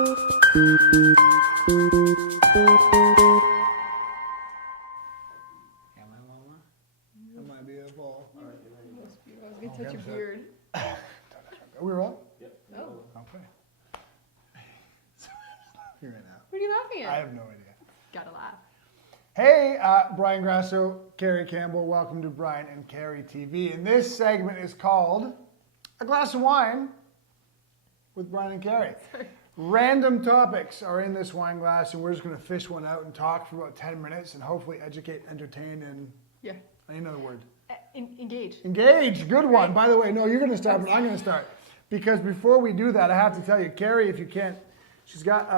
Am I mama? Am I beautiful? Most beautiful. I was going to touch your beard. Are we rolling? Yep. Oh. Okay. Right now. What are you laughing at? I have no idea. Gotta laugh. Hey, Brian Grasso, Carrie Campbell. Welcome to Brian and Carrie TV. And this segment is called A Glass of Wine with Brian and Carrie. Sorry. Random topics are in this wine glass, and we're just going to fish one out and talk for about 10 minutes and hopefully educate, entertain, and Yeah. I need another word. Engage. Engage. Good one. By the way, no, you're going to start, but I'm going to start. Because before we do that, I have to tell you, Carrie, if you can't, she's got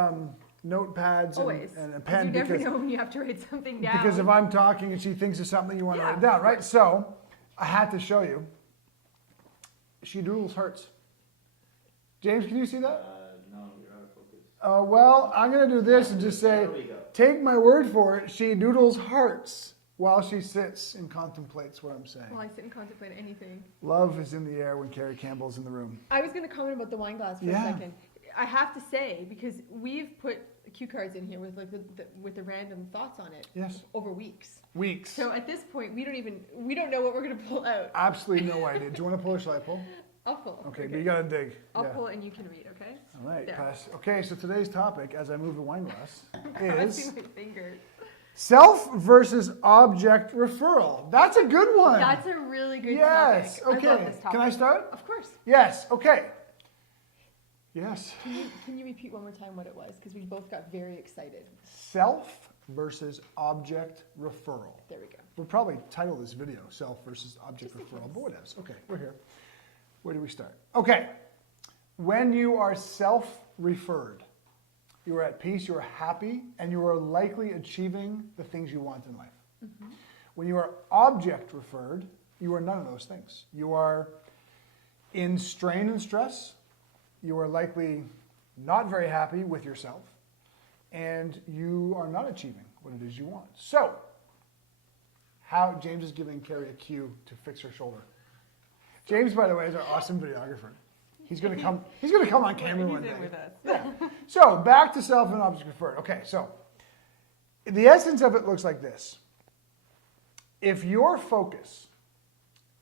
notepads Always. and a pen. You never know when you have to write something down. Because if I'm talking and she thinks of something, you want to Yeah. write it down, right? So I had to show you. She doodles hearts. James, can you see that? No, you're out of focus. Well, I'm going to do this and just say, There we go. take my word for it, she doodles hearts while she sits and contemplates what I'm saying. Well, I sit and contemplate anything. Love is in the air when Carrie Campbell's in the room. I was going to comment about the wine glass for Yeah. a second. I have to say, because we've put cue cards in here with like with the random thoughts on it. Yes. Over weeks. Weeks. So at this point, we don't know what we're going to pull out. Absolutely no idea. Do you want to pull or shall I pull? I'll pull. Okay, but you got to dig. I'll Yeah. pull and you can read, okay? All right, There. pass. Okay, so today's topic, as I move the wine glass, I see is my fingers. self versus object referral. That's a good one. That's a really good Yes. topic. Okay. I love this topic. Can I start? Of course. Yes. Okay. Yes. Can you repeat one more time what it was? Because we both got very excited. Self versus object referral. There we go. We'll probably title this video Self versus Object Just in Referral, case. but whatever. Okay, we're here. Where do we start? Okay. When you are self-referred, you are at peace, you are happy, and you are likely achieving the things you want in life. Mm-hmm. When you are object referred, you are none of those things. You are in strain and stress. You are likely not very happy with yourself, and you are not achieving what it is you want. So, how James is giving Carrie a cue to fix her shoulder. James, by the way, is our awesome videographer. He's gonna come. He's gonna come on camera one He's day. in with us. Yeah. So back to self and object referred. Okay. So the essence of it looks like this. If your focus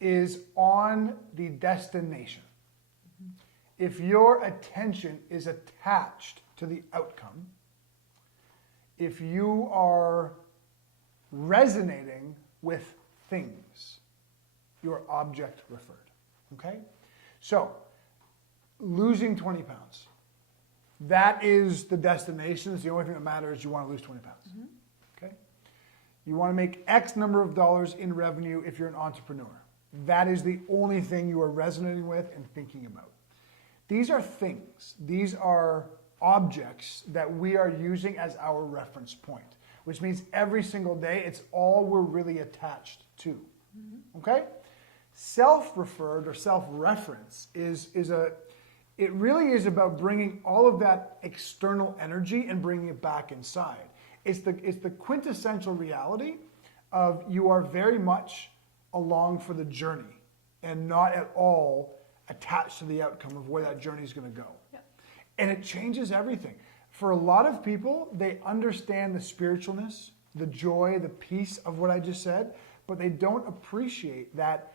is on the destination, if your attention is attached to the outcome, if you are resonating with things, you're object referred. Okay? So, losing 20 pounds. That is the destination. It's the only thing that matters. You want to lose 20 pounds. Mm-hmm. Okay? You want to make X number of dollars in revenue if you're an entrepreneur. That is the only thing you are resonating with and thinking about. These are things. These are objects that we are using as our reference point, which means every single day it's all we're really attached to. Mm-hmm. Okay? Self-referred or self-reference it really is about bringing all of that external energy and bringing it back inside. It's the quintessential reality of you are very much along for the journey and not at all attached to the outcome of where that journey is going to go. Yeah. And it changes everything. For a lot of people, they understand the spiritualness, the joy, the peace of what I just said, but they don't appreciate that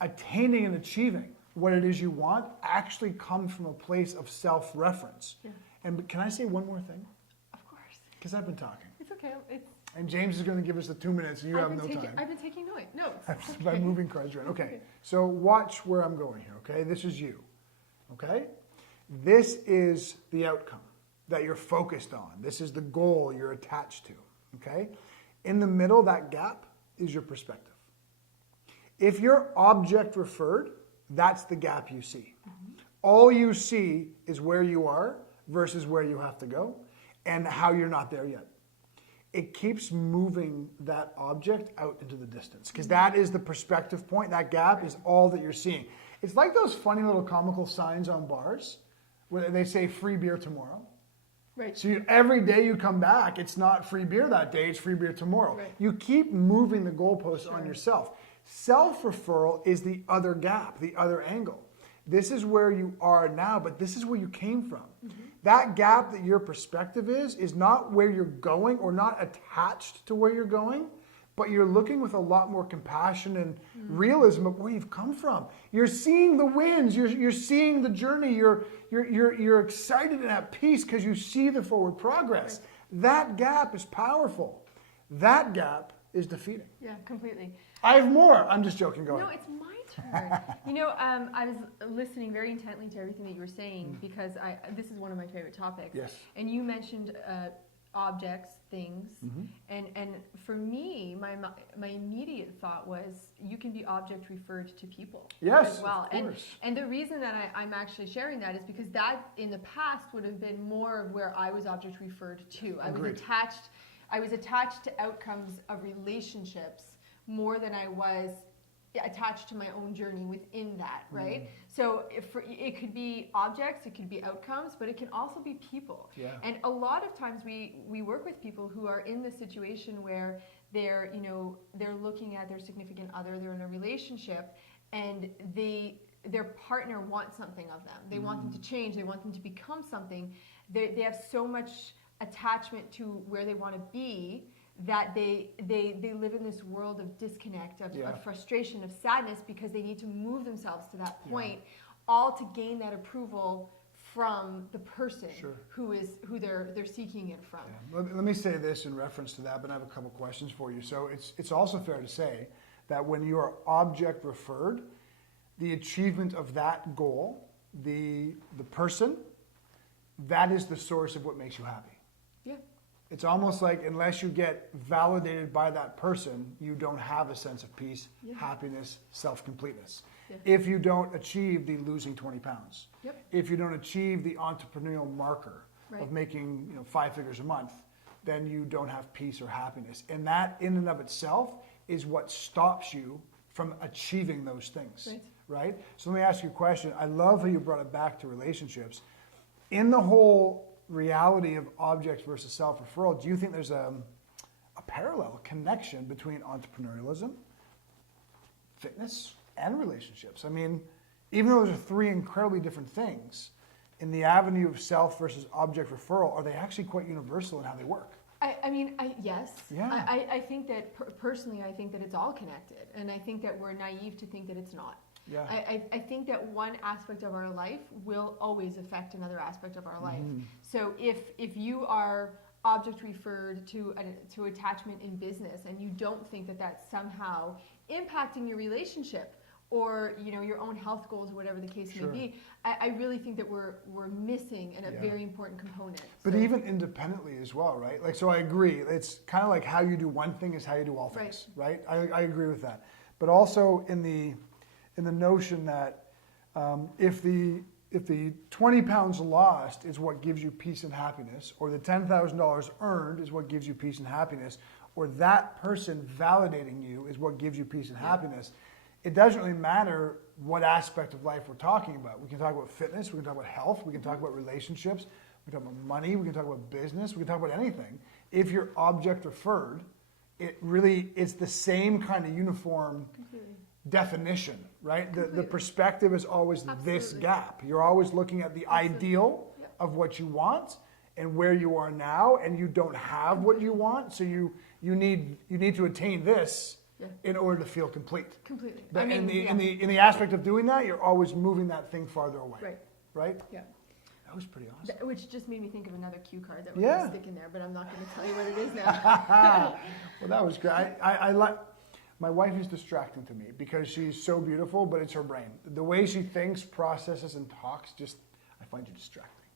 attaining and achieving what it is you want actually comes from a place of self-reference. Yeah. And can I say one more thing? Of course. Because I've been talking. It's okay. And James is going to give us the 2 minutes and you have no time. I've been taking notes. By moving cards around. Okay, so watch where I'm going here, okay? This is you, okay? This is the outcome that you're focused on. This is the goal you're attached to, okay? In the middle, that gap is your perspective. If you're object referred, that's the gap you see. Mm-hmm. All you see is where you are versus where you have to go and how you're not there yet. It keeps moving that object out into the distance because that is the perspective point. That gap is all that you're seeing. It's like those funny little comical signs on bars where they say free beer tomorrow. Right. So every day you come back, it's not free beer that day, it's free beer tomorrow. Right. You keep moving the goalposts on yourself. Self-referral is the other gap, the other angle. This is where you are now, but this is where you came from. That gap that your perspective is not where you're going or not attached to where you're going, but you're looking with a lot more compassion and realism of where you've come from. You're seeing the wins. You're seeing the journey. You're excited and at peace because you see the forward progress. Right. That gap is powerful. That gap is defeating. Yeah, completely. I have more. I'm just joking. Go ahead. No, it's my turn. I was listening very intently to everything that you were saying because this is one of my favorite topics. Yes. And you mentioned objects, things, and for me, my immediate thought was you can be object referred to people. Yes, as well. Of course. And the reason that I'm actually sharing that is because that in the past would have been more of where I was object referred to. Agreed. I was attached to outcomes of relationships more than I was attached to my own journey within that, right? So it could be objects, it could be outcomes, but it can also be people. Yeah. And a lot of times we work with people who are in the situation where they're looking at their significant other, they're in a relationship, and their partner wants something of them. They want them to change, they want them to become something. They have so much attachment to where they want to be that they live in this world of disconnect, of frustration, of sadness, because they need to move themselves to that point, all to gain that approval from the person who they're seeking it from. Yeah. Let me say this in reference to that, but I have a couple questions for you. So it's also fair to say that when you are object referred, the achievement of that goal, the person, that is the source of what makes you happy. Yeah. It's almost like unless you get validated by that person, you don't have a sense of peace, happiness, self-completeness. Yeah. If you don't achieve the losing 20 pounds, if you don't achieve the entrepreneurial marker of making 5 figures a month, then you don't have peace or happiness. And that in and of itself is what stops you from achieving those things, right? So let me ask you a question. I love how you brought it back to relationships. In the whole reality of objects versus self-referral, do you think there's a parallel, a connection between entrepreneurialism, fitness, and relationships? I mean, even though those are three incredibly different things, in the avenue of self versus object referral, are they actually quite universal in how they work? Yes. Yeah. I think that, personally, I think that it's all connected. And I think that we're naive to think that it's not. Yeah. I think that one aspect of our life will always affect another aspect of our life. So if you are object referred to attachment in business and you don't think that that's somehow impacting your relationship or your own health goals, whatever the case may be, I really think that we're missing a very important component. But even independently as well, right? Like, so I agree. It's kind of like how you do one thing is how you do all things, right? I agree with that. But also in the notion that if the 20 pounds lost is what gives you peace and happiness, or the $10,000 earned is what gives you peace and happiness, or that person validating you is what gives you peace and happiness, it doesn't really matter what aspect of life we're talking about. We can talk about fitness, we can talk about health, we can talk about relationships, we can talk about money, we can talk about business, we can talk about anything. If you're object referred, it's the same kind of uniform definition, right? The perspective is always this gap. You're always looking at the ideal of what you want and where you are now, and you don't have what you want, so you need to attain this in order to feel complete. Completely. But in the aspect of doing that, you're always moving that thing farther away. Right? Yeah. That was pretty awesome. Which just made me think of another cue card that we're going to stick in there, but I'm not going to tell you what it is now. Well, that was great. I like. My wife is distracting to me because she's so beautiful, but it's her brain. The way she thinks, processes, and talks, I find you distracting.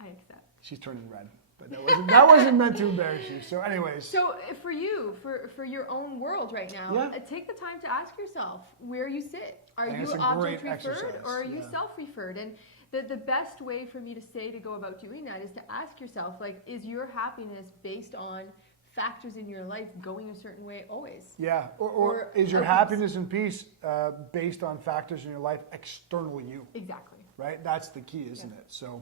I accept. She's turning red, but that wasn't meant to embarrass you. So anyways. So for you, for your own world right now, take the time to ask yourself where you sit. Are you object referred or are you self-referred? And the best way for me to say to go about doing that is to ask yourself, like, is your happiness based on factors in your life going a certain way always? Yeah, or is your happiness and peace based on factors in your life external to you? Exactly. Right? That's the key, isn't it? So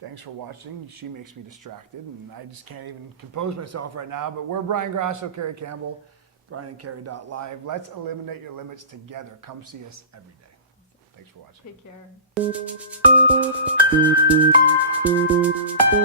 thanks for watching. She makes me distracted, and I just can't even compose myself right now. But we're Brian Grasso, Carrie Campbell, Brian&Carrie.live. Let's eliminate your limits together. Come see us every day. Thanks for watching. Take care.